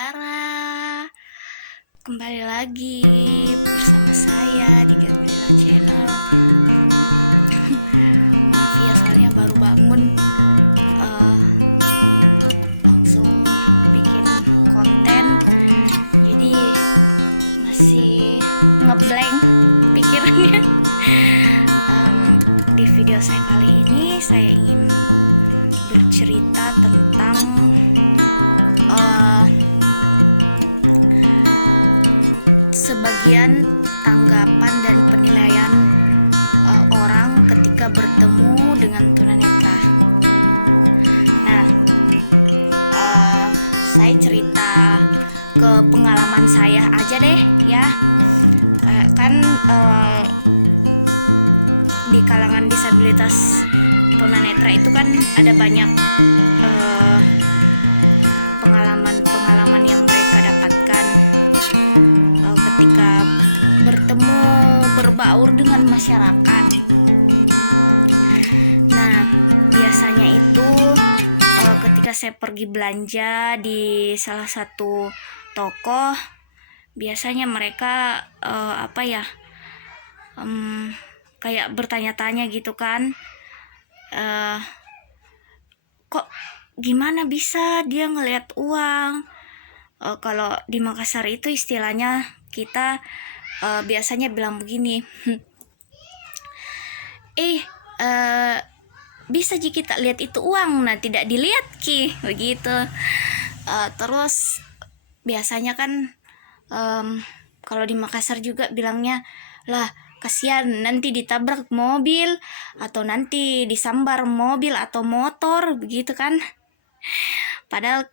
saudara, kembali lagi bersama saya di Gabriela Channel. Maaf ya, soalnya baru bangun, langsung bikin konten, jadi masih ngeblank pikirannya. Di video saya kali ini saya ingin bercerita tentang sebagian tanggapan dan penilaian orang ketika bertemu dengan tunanetra. Nah, saya cerita ke pengalaman saya aja deh ya. Kan di kalangan disabilitas tunanetra itu kan ada banyak pengalaman-pengalaman yang mereka dapatkan ketika bertemu, berbaur dengan masyarakat. Nah, biasanya itu ketika saya pergi belanja di salah satu toko, biasanya mereka kayak bertanya-tanya gitu kan, kok gimana bisa dia ngelihat uang. Kalau di Makassar itu istilahnya kita biasanya bilang begini, bisa ji kita lihat itu uang, nah tidak dilihat ki, begitu. Terus biasanya kan kalau di Makassar juga bilangnya, lah kasihan nanti ditabrak mobil atau nanti disambar mobil atau motor, begitu kan. Padahal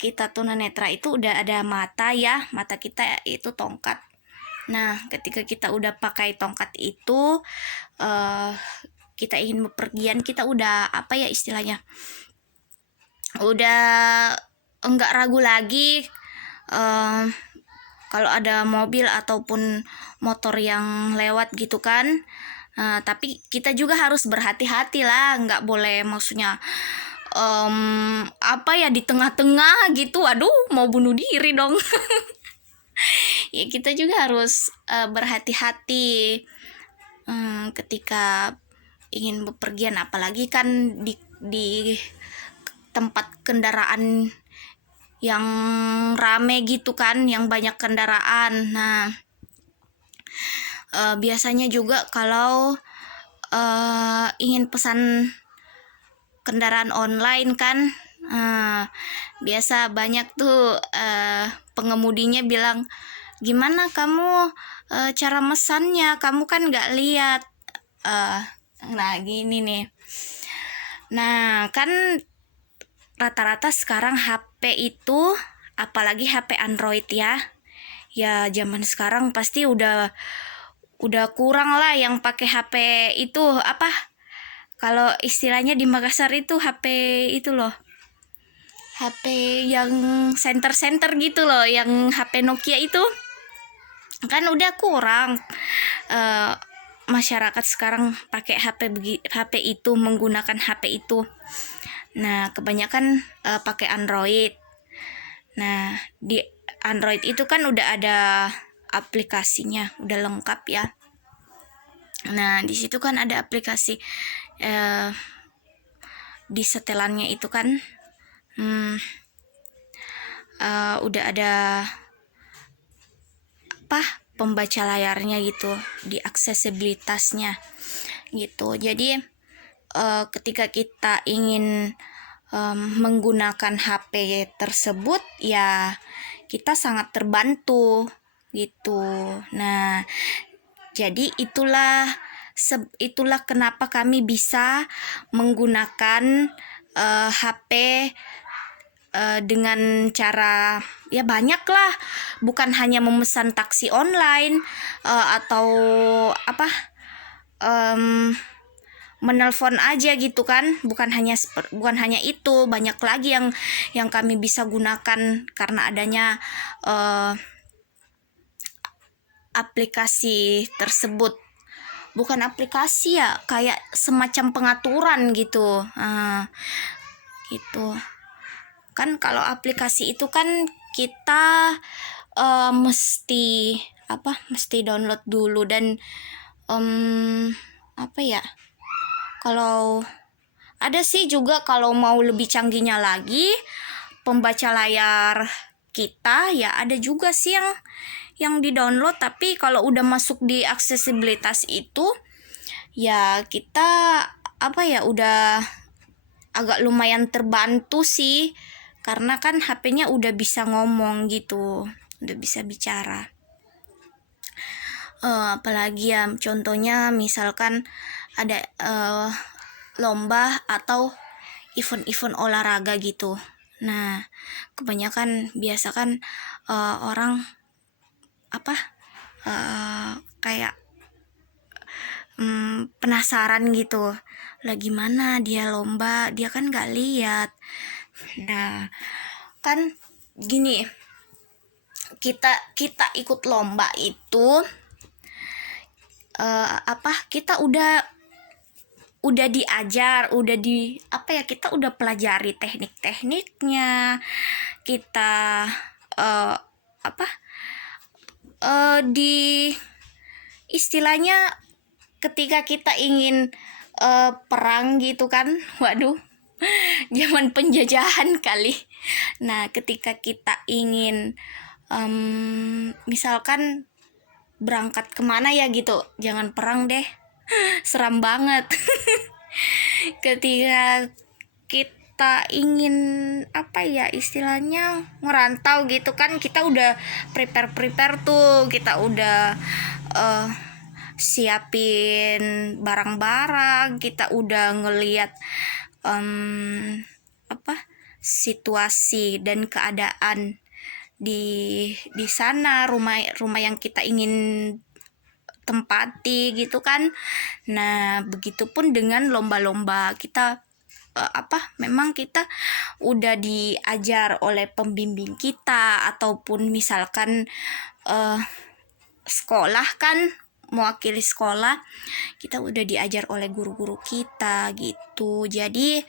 kita tunanetra itu udah ada mata ya, mata kita itu tongkat. Nah, ketika kita udah pakai tongkat itu, kita ingin bepergian, kita udah istilahnya, udah enggak ragu lagi kalau ada mobil ataupun motor yang lewat gitu kan. Tapi kita juga harus berhati-hati lah, nggak boleh maksudnya di tengah-tengah gitu, aduh mau bunuh diri dong. Ya kita juga harus berhati-hati ketika ingin bepergian, apalagi kan di tempat kendaraan yang rame gitu kan, yang banyak kendaraan. Nah, biasanya juga kalau ingin pesan kendaraan online kan, biasa banyak tuh pengemudinya bilang, gimana kamu cara mesannya, kamu kan nggak lihat. Nah gini nih, nah kan rata-rata sekarang HP itu, apalagi HP Android ya zaman sekarang pasti udah kurang lah yang pakai HP itu kalau istilahnya di Makassar itu HP itu loh, HP yang center gitu loh, yang HP Nokia itu kan udah kurang. Masyarakat sekarang pakai HP itu, menggunakan HP itu. Nah, kebanyakan pakai Android. Nah, di Android itu kan udah ada aplikasinya, udah lengkap ya. Nah, di situ kan ada aplikasi di setelannya itu kan udah ada pembaca layarnya gitu, di aksesibilitasnya gitu. Jadi ketika kita ingin menggunakan HP tersebut, ya kita sangat terbantu gitu. Nah, jadi itulah kenapa kami bisa menggunakan HP dengan cara ya banyak lah, bukan hanya memesan taksi online atau menelpon aja gitu kan, bukan hanya itu, banyak lagi yang kami bisa gunakan karena adanya aplikasi tersebut. Bukan aplikasi ya, kayak semacam pengaturan gitu, gitu. Kan kalau aplikasi itu kan kita mesti download dulu, dan apa ya, kalau ada sih juga kalau mau lebih canggihnya lagi pembaca layar kita ya, ada juga sih yang di-download. Tapi kalau udah masuk di aksesibilitas itu ya kita udah agak lumayan terbantu sih, karena kan HP-nya udah bisa ngomong gitu, udah bisa bicara. Apalagi ya, contohnya misalkan ada lomba atau event-event olahraga gitu. Nah, kebanyakan biasa kan orang kayak penasaran gitu, lah gimana dia lomba, dia kan nggak lihat. Nah, kan gini, kita ikut lomba itu kita udah diajar, kita udah pelajari teknik-tekniknya, kita di istilahnya ketika kita ingin perang gitu kan, waduh, zaman penjajahan kali. Nah, ketika kita ingin misalkan berangkat kemana ya gitu, jangan perang deh, seram banget. Ketika kita ingin istilahnya ngerantau gitu kan, kita udah prepare tuh, kita udah siapin barang-barang, kita udah ngeliat situasi dan keadaan di sana, rumah yang kita ingin tempati gitu kan. Nah, begitupun dengan lomba-lomba, kita memang kita udah diajar oleh pembimbing kita, ataupun misalkan sekolah kan, mewakili sekolah, kita udah diajar oleh guru-guru kita gitu. Jadi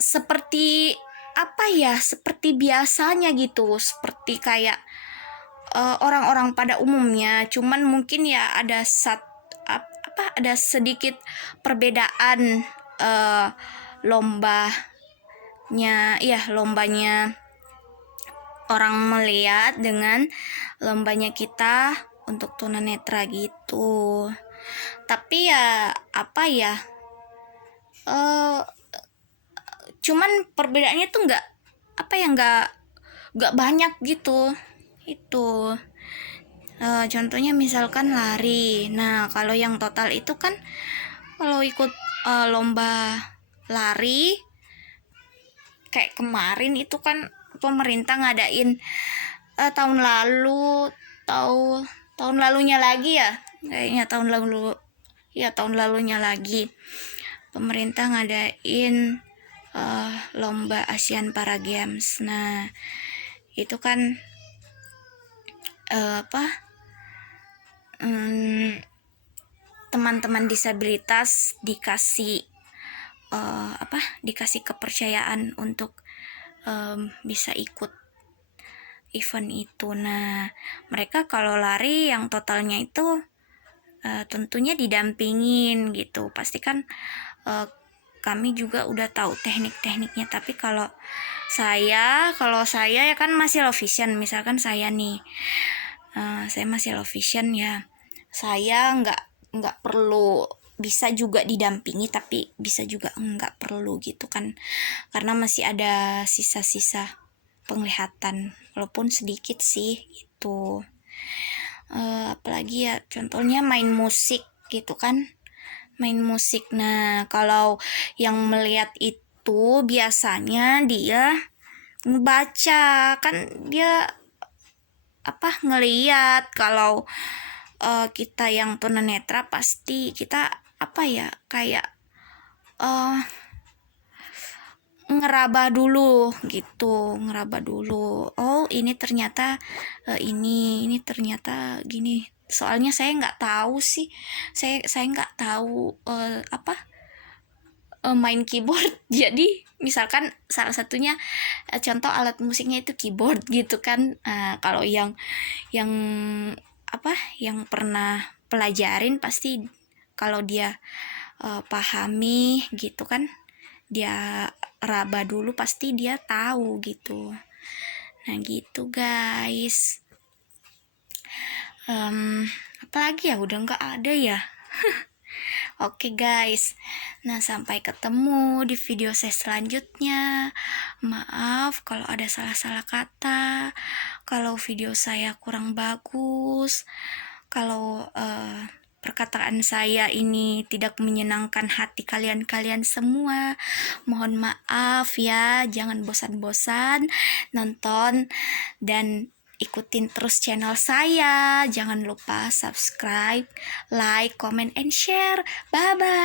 seperti seperti biasanya gitu, seperti kayak orang-orang pada umumnya, cuman mungkin ya ada ada sedikit perbedaan lombanya orang melihat dengan lombanya kita untuk tunanetra gitu. Tapi ya cuman perbedaannya tuh nggak banyak gitu. Itu contohnya misalkan lari. Nah, kalau yang total itu kan, kalau ikut lomba lari kayak kemarin itu kan pemerintah ngadain tahun lalunya lagi ya, kayaknya tahun lalunya lagi pemerintah ngadain lomba Asian Para Games. Nah, itu kan teman-teman disabilitas dikasih kepercayaan untuk bisa ikut event itu. Nah, mereka kalau lari yang totalnya itu tentunya didampingin gitu. Pasti kan kami juga udah tahu teknik-tekniknya. Tapi kalau saya ya kan masih low vision. Misalkan saya nih, saya masih low vision ya, saya nggak perlu, bisa juga didampingi tapi bisa juga nggak perlu gitu kan, karena masih ada sisa-sisa penglihatan walaupun sedikit sih itu. Apalagi ya, contohnya main musik gitu kan, main musik. Nah, kalau yang melihat itu biasanya dia ngebaca kan, dia ngeliat. Kalau kita yang tunanetra pasti kita kayak ngeraba dulu gitu, oh ini ternyata ini ternyata gini. Soalnya saya nggak tahu sih, saya nggak tahu main keyboard. Jadi misalkan salah satunya contoh alat musiknya itu keyboard gitu kan. Kalau yang yang pernah pelajarin pasti kalau dia pahami gitu kan, dia raba dulu pasti dia tahu gitu. Nah gitu guys. Apalagi ya, udah nggak ada ya. Oke guys, nah sampai ketemu di video saya selanjutnya. Maaf kalau ada salah-salah kata, kalau video saya kurang bagus, kalau perkataan saya ini tidak menyenangkan hati kalian semua. Mohon maaf ya, jangan bosan-bosan nonton dan ikutin terus channel saya. Jangan lupa subscribe, like, comment, and share. Bye-bye.